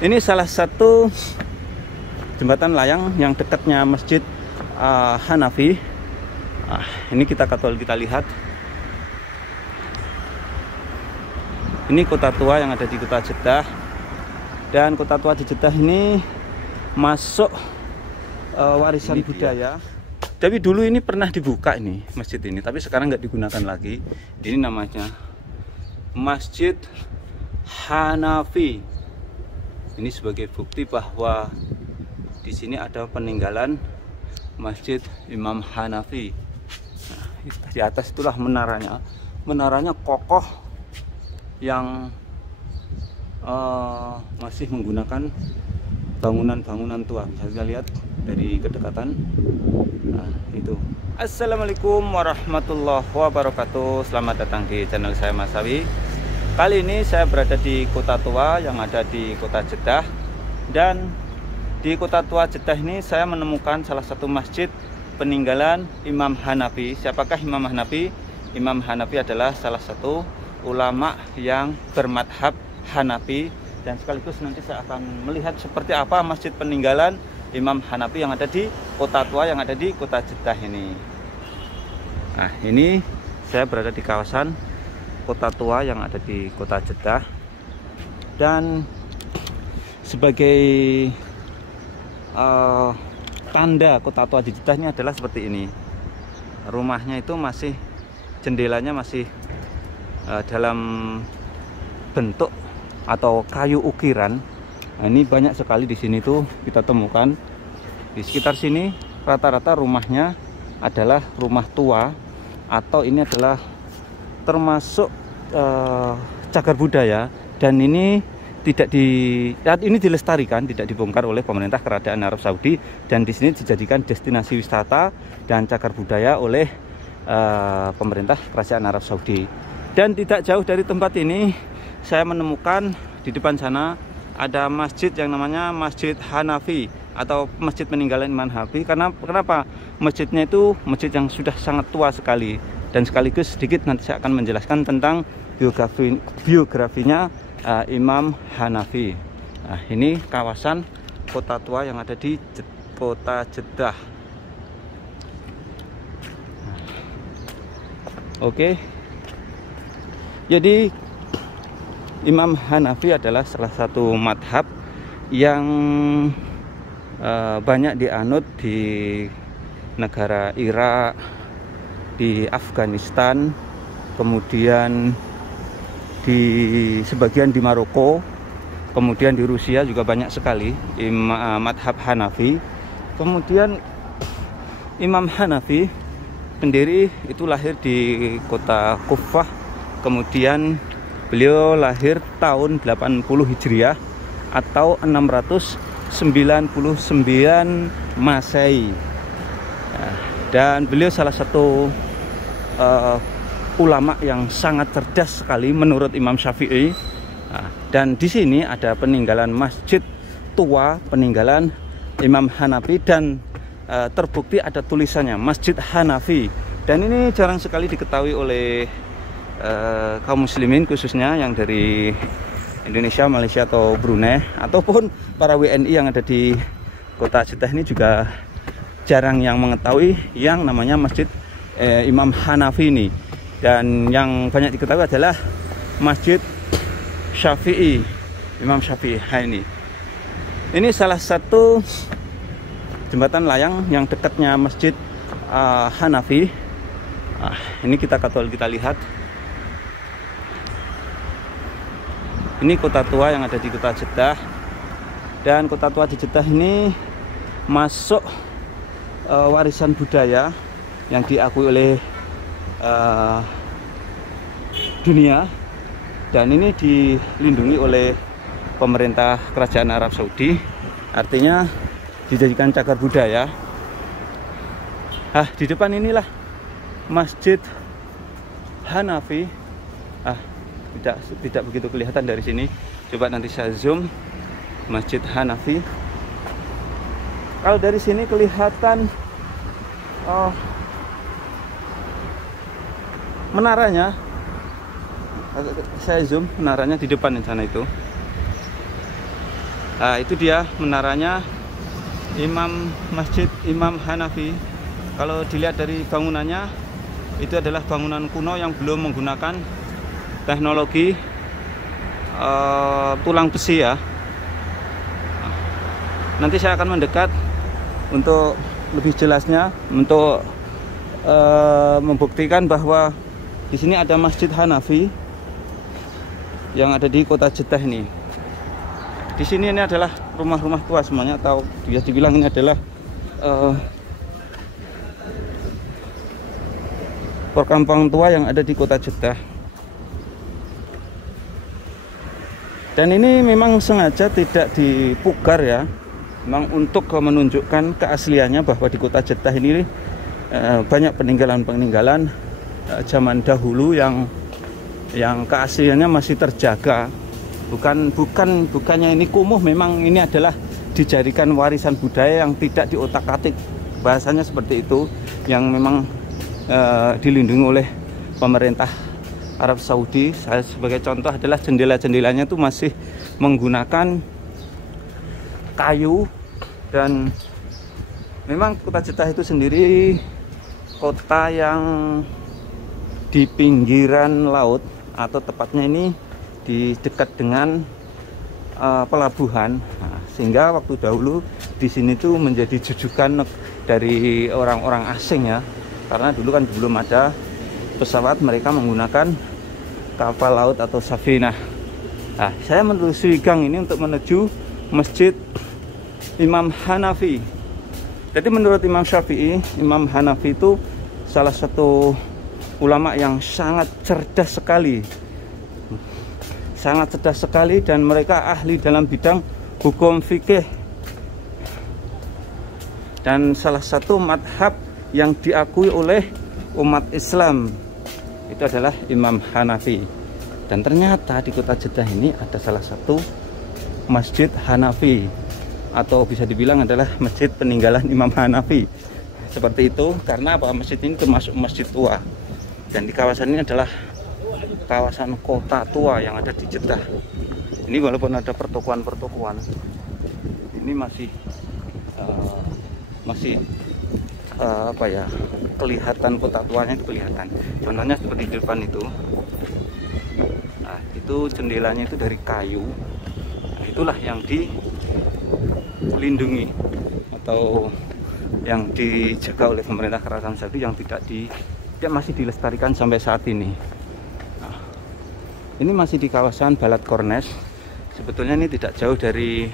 Ini salah satu jembatan layang yang dekatnya Masjid Hanafi. Ini kita lihat. Ini kota tua yang ada di kota Jeddah. Dan kota tua di Jeddah ini masuk warisan budaya. Tapi dulu ini pernah dibuka ini masjid ini, tapi sekarang nggak digunakan lagi. Ini namanya Masjid Hanafi. Ini sebagai bukti bahwa di sini ada peninggalan Masjid Imam Hanafi. Nah, di atas itulah menaranya. Menaranya kokoh yang masih menggunakan bangunan-bangunan tua. Bisa kita lihat dari kedekatan. Nah, itu. Assalamualaikum warahmatullahi wabarakatuh. Selamat datang di channel saya Mas Sawi. Kali ini saya berada di kota tua yang ada di kota Jeddah. Dan di kota tua Jeddah ini saya menemukan salah satu masjid peninggalan Imam Hanafi. Siapakah Imam Hanafi? Imam Hanafi adalah salah satu ulama yang bermadhab Hanafi. Dan sekaligus nanti saya akan melihat seperti apa masjid peninggalan Imam Hanafi yang ada di kota tua yang ada di kota Jeddah ini. Nah, ini saya berada di kawasan kota tua yang ada di kota Jeddah. Dan sebagai tanda kota tua di Jeddah ini adalah seperti ini. Rumahnya itu masih, jendelanya masih dalam bentuk atau kayu ukiran. Nah, ini banyak sekali di sini tuh kita temukan. Di sekitar sini rata-rata rumahnya adalah rumah tua, atau ini adalah termasuk cagar budaya. Dan ini ini dilestarikan, tidak dibongkar oleh pemerintah Kerajaan Arab Saudi, dan di sini dijadikan destinasi wisata dan cagar budaya oleh pemerintah Kerajaan Arab Saudi. Dan tidak jauh dari tempat ini saya menemukan di depan sana ada masjid yang namanya Masjid Hanafi atau Masjid Peninggalan Imam Hanafi. Kenapa? Masjidnya itu masjid yang sudah sangat tua sekali. Dan sekaligus sedikit nanti saya akan menjelaskan tentang biografinya Imam Hanafi. Nah, ini kawasan kota tua yang ada di kota Jeddah. Oke. Jadi Imam Hanafi adalah salah satu madhab yang banyak dianut di negara Irak, di Afghanistan, kemudian di sebagian di Maroko, kemudian di Rusia juga banyak sekali madhab Hanafi. Kemudian Imam Hanafi sendiri itu lahir di kota Kufah, kemudian beliau lahir tahun 80 Hijriah atau 699 Masehi. Dan beliau salah satu ulama yang sangat cerdas sekali menurut Imam Syafi'i. Dan di sini ada peninggalan masjid tua peninggalan Imam Hanafi, dan terbukti ada tulisannya Masjid Hanafi. Dan ini jarang sekali diketahui oleh kaum muslimin, khususnya yang dari Indonesia, Malaysia atau Brunei, ataupun para WNI yang ada di kota Jeddah ini juga jarang yang mengetahui yang namanya Masjid Imam Hanafi ini. Dan yang banyak diketahui adalah Masjid Syafi'i, Imam Syafi'i ini. Ini salah satu jembatan layang yang dekatnya Masjid Hanafi. Ini kita lihat. Ini kota tua yang ada di kota Jeddah. Dan kota tua di Jeddah ini masuk warisan budaya yang diakui oleh dunia, dan ini dilindungi oleh pemerintah Kerajaan Arab Saudi, artinya dijadikan cagar budaya. Di depan inilah Masjid Hanafi. Tidak begitu kelihatan dari sini. Coba nanti saya zoom Masjid Hanafi. Kalau dari sini kelihatan menaranya. Saya zoom menaranya di depan di sana itu. Nah, itu dia menaranya Masjid Imam Hanafi. Kalau dilihat dari bangunannya, itu adalah bangunan kuno yang belum menggunakan teknologi tulang besi ya. Nanti saya akan mendekat untuk lebih jelasnya, untuk membuktikan bahwa di sini ada Masjid Hanafi yang ada di kota Jeddah ini. Di sini ini adalah rumah-rumah tua semuanya, atau bisa dibilang ini adalah perkampungan tua yang ada di kota Jeddah. Dan ini memang sengaja tidak dipugar ya, memang untuk menunjukkan keasliannya bahwa di kota Jeddah ini banyak peninggalan-peninggalan zaman dahulu yang keasliannya masih terjaga. Bukannya ini kumuh, memang ini adalah dijadikan warisan budaya yang tidak diotak-atik, bahasanya seperti itu, yang memang dilindungi oleh pemerintah Arab Saudi. Saya sebagai contoh adalah jendela-jendelanya itu masih menggunakan kayu, dan memang kota Jeddah itu sendiri kota yang di pinggiran laut, atau tepatnya ini di dekat dengan pelabuhan. Nah, sehingga waktu dahulu di sini tuh menjadi jujukan dari orang-orang asing ya, karena dulu kan belum ada pesawat, mereka menggunakan kapal laut atau safinah. Nah, saya menelusuri gang ini untuk menuju Masjid Imam Hanafi. Jadi menurut Imam Syafi'i, Imam Hanafi itu salah satu ulama yang sangat cerdas sekali, dan mereka ahli dalam bidang hukum fikih, dan salah satu madhab yang diakui oleh umat Islam itu adalah Imam Hanafi. Dan ternyata di kota Jeddah ini ada salah satu Masjid Hanafi, atau bisa dibilang adalah masjid peninggalan Imam Hanafi. Seperti itu karena apa? Masjid ini termasuk masjid tua, dan di kawasan ini adalah kawasan kota tua yang ada di Jeddah. Ini walaupun ada pertokoan-pertokoan, ini masih apa ya, kelihatan kota tuanya itu kelihatan. Contohnya seperti di depan itu. Nah, itu jendelanya itu dari kayu. Nah, itulah yang dilindungi atau yang dijaga oleh pemerintah Kerajaan Saudi, yang tidak masih dilestarikan sampai saat ini. Nah, ini masih di kawasan Balad Kornes. Sebetulnya ini tidak jauh dari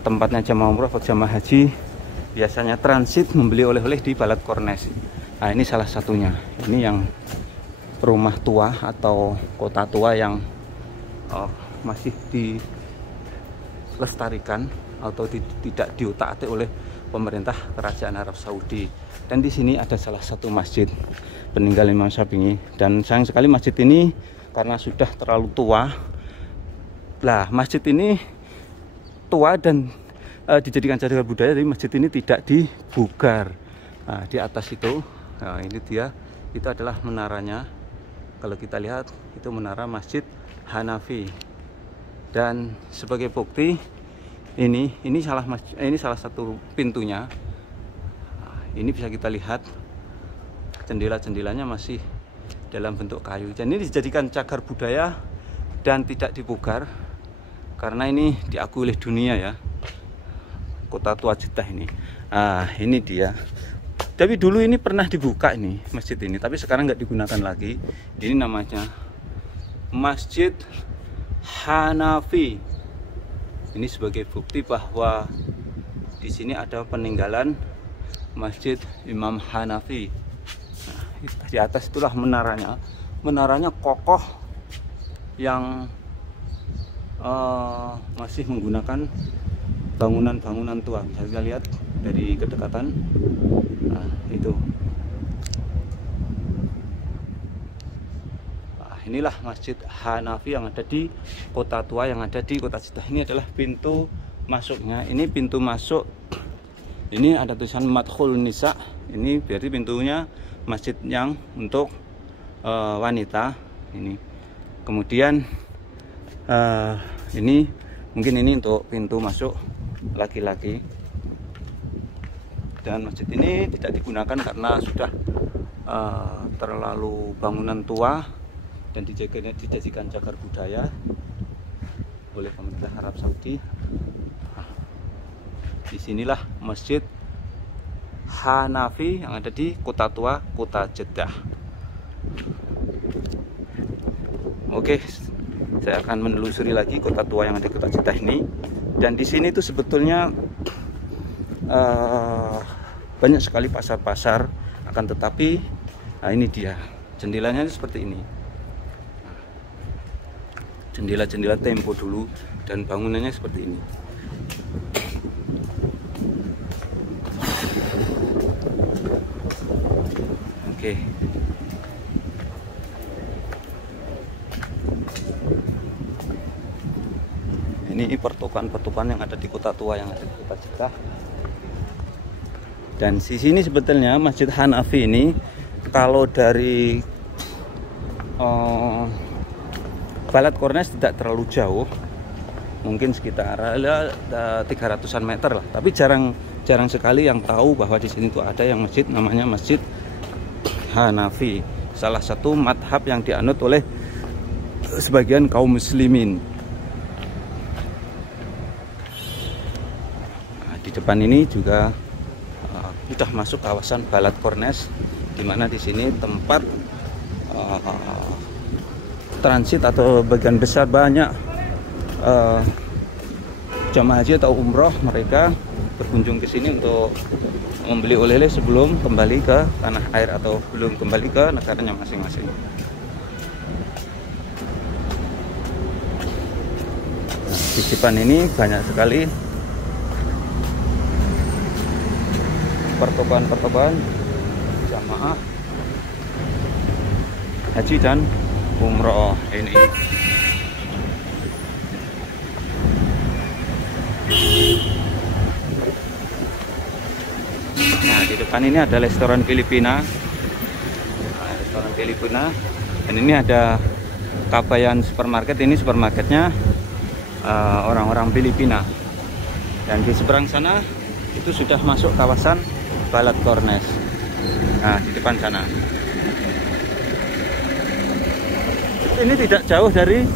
tempatnya jamaah umroh atau jamaah haji biasanya transit membeli oleh-oleh di Balad Kornes. Nah, ini salah satunya. Ini yang rumah tua atau kota tua yang masih dilestarikan atau tidak diutak-atik oleh pemerintah Kerajaan Arab Saudi. Dan di sini ada salah satu masjid peninggalan Imam Syafi'i, dan sayang sekali masjid ini karena sudah terlalu tua. Lah, masjid ini tua dan dijadikan cagar budaya, tapi masjid ini tidak dibugar. Nah, di atas itu, nah ini dia, itu adalah menaranya. Kalau kita lihat, itu menara Masjid Hanafi. Dan sebagai bukti, ini salah satu pintunya. Nah, ini bisa kita lihat jendela-jendelanya masih dalam bentuk kayu. Dan ini dijadikan cagar budaya dan tidak dipugar, karena ini diakui oleh dunia ya, kota tua Jeddah ini. Nah, ini dia. Tapi dulu ini pernah dibuka ini masjid ini, tapi sekarang nggak digunakan lagi. Ini namanya Masjid Hanafi. Ini sebagai bukti bahwa di sini ada peninggalan Masjid Imam Hanafi. Nah, di atas itulah menaranya. Menaranya kokoh, yang masih menggunakan bangunan-bangunan tua. Bisa kita lihat dari kedekatan. Nah, itu. Nah, inilah Masjid Hanafi yang ada di kota tua, yang ada di kota Jeddah. Ini adalah pintu masuknya. Ini pintu masuk. Ini ada tulisan Madkhul Nisa. Ini berarti pintunya masjid yang untuk wanita. Ini. Kemudian ini Mungkin ini untuk pintu masuk laki-laki. Dan masjid ini tidak digunakan karena sudah terlalu bangunan tua dan dijadikan cagar budaya oleh pemerintah Arab Saudi. Disinilah Masjid Hanafi yang ada di Kota Tua, Kota Jeddah. Oke, saya akan menelusuri lagi Kota Tua yang ada di Kota Jeddah ini. Dan di sini tuh sebetulnya banyak sekali pasar-pasar, akan tetapi ini dia jendelanya seperti ini, jendela-jendela tempo dulu, dan bangunannya seperti ini. Oke. Ini pertokoan-pertokoan yang ada di Kota Tua yang ada di Kota Jeddah. Dan di sini sebetulnya Masjid Hanafi ini kalau dari Balad Kornes tidak terlalu jauh, mungkin sekitar 300-an meter lah. Tapi jarang sekali yang tahu bahwa di sini tuh ada yang masjid namanya Masjid Hanafi, salah satu madhab yang dianut oleh sebagian kaum muslimin. Nah, di depan ini juga sudah masuk kawasan Balad Kornes, di mana di sini tempat transit atau bagian besar banyak jamaah haji atau umroh mereka berkunjung ke sini untuk membeli oleh-oleh sebelum kembali ke tanah air atau belum kembali ke negaranya masing-masing. Di depan ini banyak sekali pertokoan jamaah haji dan umroh ini. Nah, di depan ini ada restoran Filipina. Dan ini ada Kabayan Supermarket. Ini supermarketnya orang-orang Filipina. Dan di seberang sana itu sudah masuk kawasan Balad Kornes. Nah, di depan sana. Ini tidak jauh dari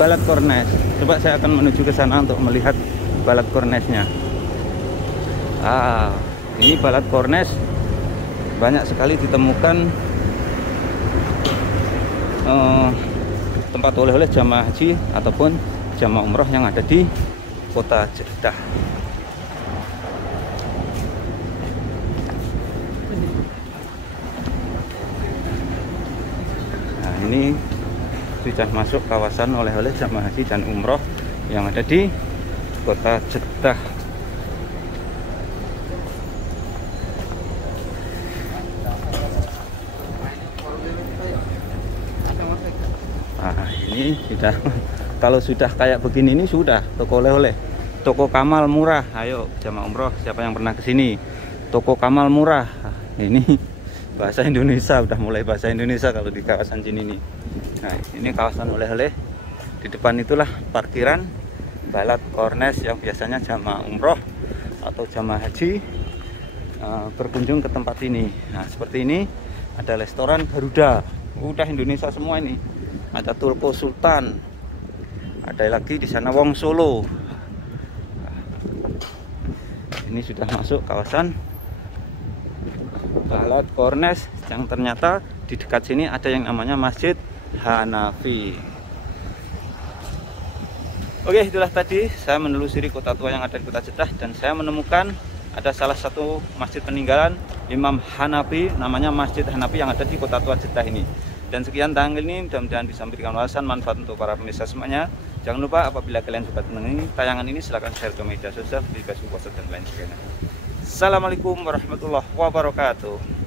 Balad Kornes. Coba saya akan menuju ke sana untuk melihat Balad Kornesnya. Ini Balad Kornes banyak sekali ditemukan tempat oleh-oleh jamaah haji ataupun jamaah umroh yang ada di Kota Jeddah. Nah, ini sudah masuk kawasan oleh-oleh jamaah haji dan umroh yang ada di Kota Jeddah. Nah, ini sudah, kalau sudah kayak begini ini sudah toko oleh-oleh, toko Kamal murah. Ayo jamaah umroh siapa yang pernah ke sini? Toko Kamal murah. Ini bahasa Indonesia, udah mulai bahasa Indonesia kalau di kawasan sini nih. Nah, ini kawasan oleh-oleh. Di depan itulah parkiran Balad Kornes yang biasanya jamaah umroh atau jamaah haji berkunjung ke tempat ini. Nah, seperti ini ada restoran Garuda, udah Indonesia semua ini. Ada Tulko Sultan, ada lagi di sana Wong Solo. Ini sudah masuk kawasan Balad Kornes yang ternyata di dekat sini ada yang namanya Masjid Hanafi. Oke, itulah tadi saya menelusuri Kota Tua yang ada di Kota Jeddah dan saya menemukan ada salah satu masjid peninggalan Imam Hanafi, namanya Masjid Hanafi yang ada di Kota Tua Jeddah ini. Dan sekian tanggal ini, mudah-mudahan bisa memberikan wawasan manfaat untuk para pemirsa semuanya. Jangan lupa apabila kalian suka dengan tayangan ini silahkan share ke media sosial, di Facebook, WhatsApp dan lain sebagainya. Assalamualaikum warahmatullahi wabarakatuh.